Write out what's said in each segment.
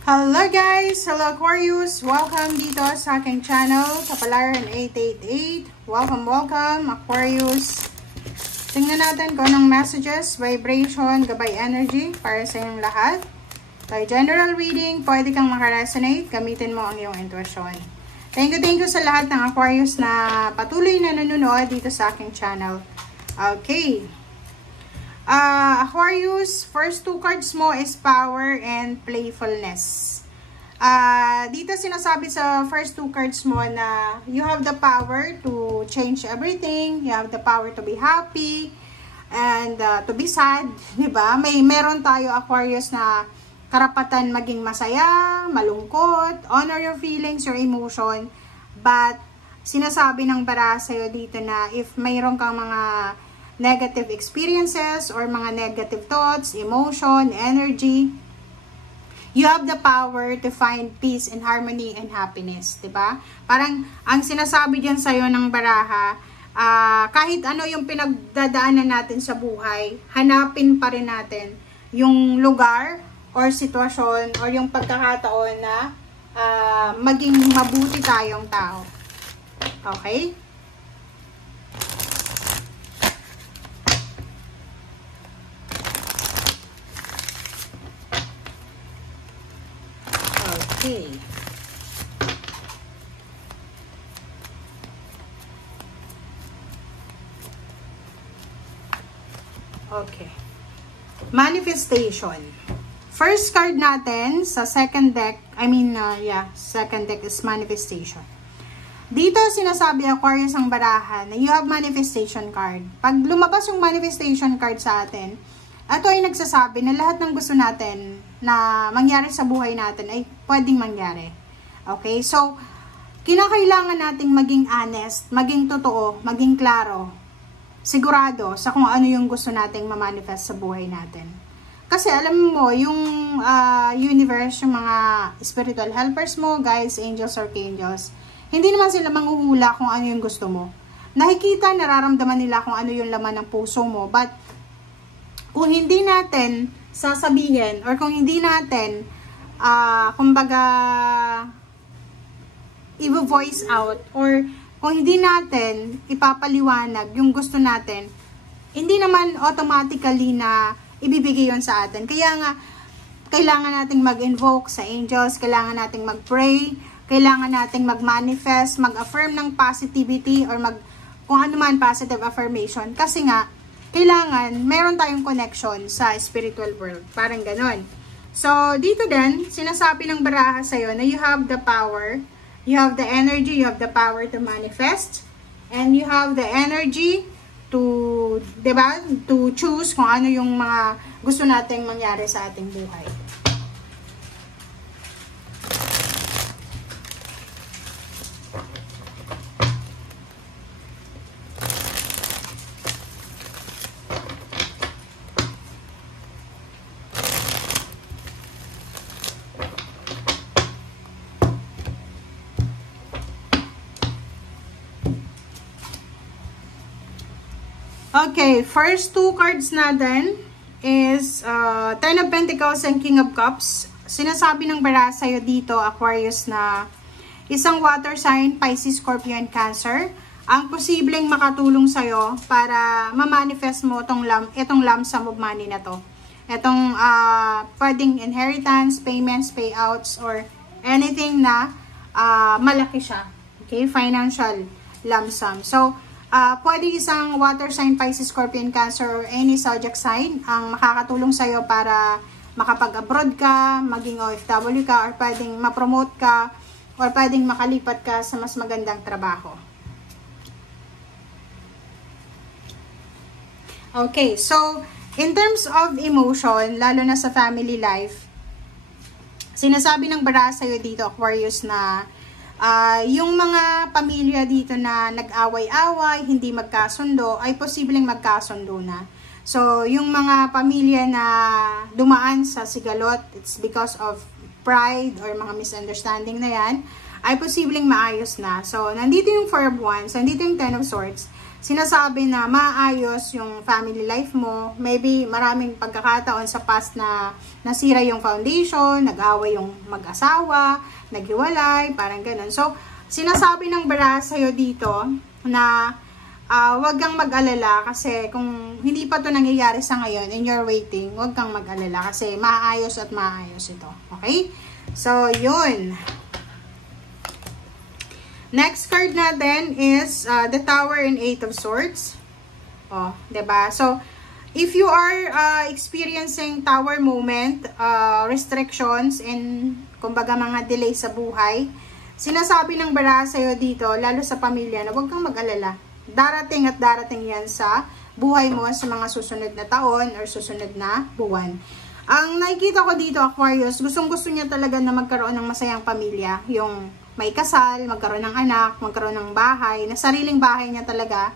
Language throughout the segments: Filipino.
Hello guys! Hello Aquarius! Welcome dito sa aking channel, Kapalaran 888. Welcome Aquarius! Tingnan natin kung anong messages, vibration, gabay energy para sa inyong lahat. By general reading, pwede kang makaresonate, gamitin mo ang iyong intuition. Thank you sa lahat ng Aquarius na patuloy na nanonood dito sa aking channel. Okay. Aquarius, first two cards mo is power and playfulness. Dito sinasabi sa first two cards mo na you have the power to change everything, you have the power to be happy and to be sad, di ba? Meron tayo Aquarius na karapatan maging masaya, malungkot, honor your feelings, your emotion, but sinasabi ng baraha sa'yo dito na if mayroon kang mga negative experiences or mga negative thoughts, emotion, energy, you have the power to find peace and harmony and happiness, 'di ba? Parang ang sinasabi diyan sa iyo ng baraha, kahit ano yung pinagdadaanan natin sa buhay, hanapin pa rin natin yung lugar or sitwasyon or yung pagkakataon na maging mabuti tayong tao. Okay? Okay. Okay. Manifestation. First card natin sa second deck, second deck is manifestation. Dito sinasabi Aquarius ang baraha na you have manifestation card. Pag lumabas yung manifestation card sa atin, ito ay nagsasabi na lahat ng gusto natin na mangyari sa buhay natin ay pwedeng mangyari. Okay? So, kinakailangan nating maging honest, maging totoo, maging klaro, sigurado sa kung ano yung gusto nating ma-manifest sa buhay natin. Kasi alam mo, yung universe, yung mga spiritual helpers mo, guides, angels, archangels, hindi naman sila manghuhula kung ano yung gusto mo. Nakikita, nararamdaman nila kung ano yung laman ng puso mo, but kung hindi natin sasabihin or kung hindi natin kumbaga i-voice out or kung hindi natin ipapaliwanag yung gusto natin, hindi naman automatically na ibibigay yon sa atin. Kaya nga kailangan nating mag-invoke sa angels, kailangan nating mag-pray, kailangan nating mag-manifest, mag-affirm ng positivity or kung ano man positive affirmation, kasi nga kailangan, meron tayong connection sa spiritual world. Parang ganon. So, dito din, sinasabi ng baraha sa'yo na you have the power, you have the energy, you have the power to manifest, and you have the energy to, diba, to choose kung ano yung mga gusto nating mangyari sa ating buhay. Okay, first two cards natin is Ten of Pentacles and King of Cups. Sinasabi ng baraha sa'yo dito, Aquarius, na isang water sign, Pisces, Scorpio, and Cancer, ang posibleng makatulong sa'yo para ma-manifest mo itong lump sum of money na to. Itong pwedeng inheritance, payments, payouts, or anything na malaki siya. Okay, financial lump sum. So, pwede isang water sign, Pisces, Scorpio, Cancer, or any zodiac sign ang makakatulong sa'yo para makapag-abroad ka, maging OFW ka, or pwedeng ma-promote ka, or pwedeng makalipat ka sa mas magandang trabaho. Okay, so, in terms of emotion, lalo na sa family life, sinasabi ng baraha sa'yo dito, Aquarius, na yung mga pamilya dito na nag-away-away, hindi magkasundo, ay posibleng magkasundo na. So, yung mga pamilya na dumaan sa sigalot, it's because of pride or mga misunderstanding na yan, ay posibleng maayos na. So, nandito yung Four of Wands, nandito yung Ten of Swords. sinasabi na maayos yung family life mo. Maybe maraming pagkakataon sa past na nasira yung foundation, nag-away yung mag-asawa, naghiwalay, parang ganun. So, sinasabi ng baraha sa'yo dito na wag kang mag-alala kasi kung hindi pa to nangyayari sa ngayon and you're waiting, wag kang mag-alala kasi maayos at maayos ito. Okay? So, yun. Next card natin is the Tower and Eight of Swords. Oh, 'di ba? So, if you are experiencing tower moment, restrictions and kumbaga mga delay sa buhay, sinasabi ng baraha sa'yo dito, lalo sa pamilya, na huwag kang mag-alala. Darating at darating yan sa buhay mo sa mga susunod na taon or susunod na buwan. Ang nakikita ko dito, Aquarius, gustong-gusto niya talaga na magkaroon ng masayang pamilya. Yung may kasal, magkaroon ng anak, magkaroon ng bahay, na sariling bahay niya talaga.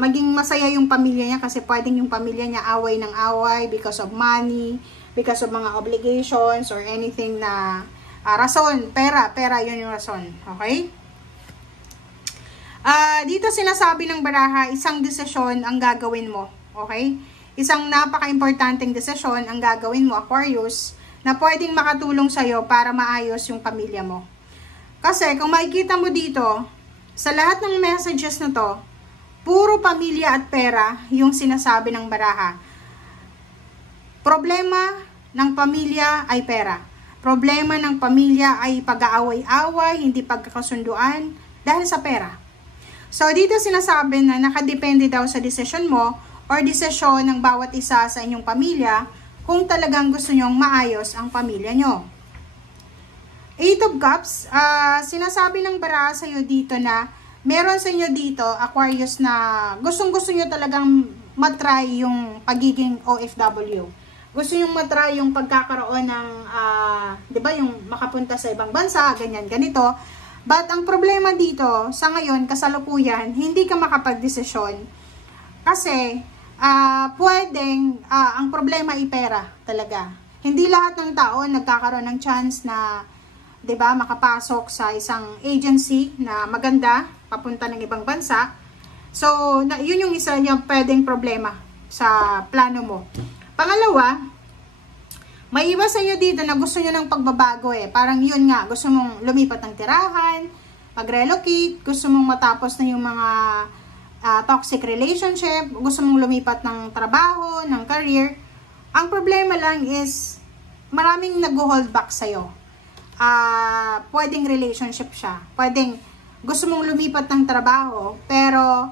Maging masaya yung pamilya niya kasi pwedeng yung pamilya niya away ng away because of money, because of mga obligations or anything na rason, pera yun yung rason. Okay? Dito sinasabi ng baraha, isang desisyon ang gagawin mo. Okay? Isang napaka-importanting desisyon ang gagawin mo, Aquarius, na pwedeng makatulong sa'yo para maayos yung pamilya mo. Kasi kung makikita mo dito, sa lahat ng messages na to, puro pamilya at pera yung sinasabi ng baraha. Problema ng pamilya ay pera. Problema ng pamilya ay pag-aaway-away, hindi pagkakasunduan dahil sa pera. So, dito sinasabi na nakadepende daw sa desisyon mo or desisyon ng bawat isa sa inyong pamilya kung talagang gusto nyong maayos ang pamilya nyo. Eight of Cups, sinasabi ng baraha sa iyo dito na meron sa inyo dito, Aquarius, na gustong-gusto nyo talagang matry yung pagiging OFW. Gusto nyo matry yung pagkakaroon ng, di ba, yung makapunta sa ibang bansa, ganyan, ganito. But ang problema dito, sa ngayon, kasalukuyan, hindi ka makapag-desisyon. Kasi, pwedeng, ang problema ay pera talaga. Hindi lahat ng tao nagkakaroon ng chance na, 'di ba, makapasok sa isang agency na maganda papunta ng ibang bansa. So, yun yung isa yung pwedeng problema sa plano mo. Pangalawa, may iba sa inyo dito na gusto nyo ng pagbabago eh. Parang yun nga, gusto mong lumipat ng tirahan, mag-relocate, gusto mong matapos na yung mga toxic relationship, gusto mong lumipat ng trabaho, ng career. Ang problema lang is, maraming nag-hold back sa'yo. Pwedeng relationship siya. Pwedeng gusto mong lumipat ng trabaho, pero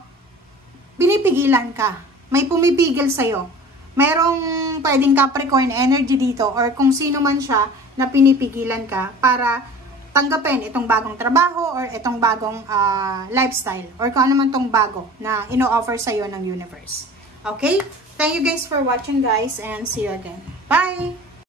binipigilan ka. May pumipigil sa'yo. Merong pwedeng Capricorn energy dito or kung sino man siya na pinipigilan ka para tanggapin itong bagong trabaho or itong bagong lifestyle or kung ano man itong bago na ino-offer sa'yo ng universe. Okay? Thank you guys for watching, guys, and see you again. Bye!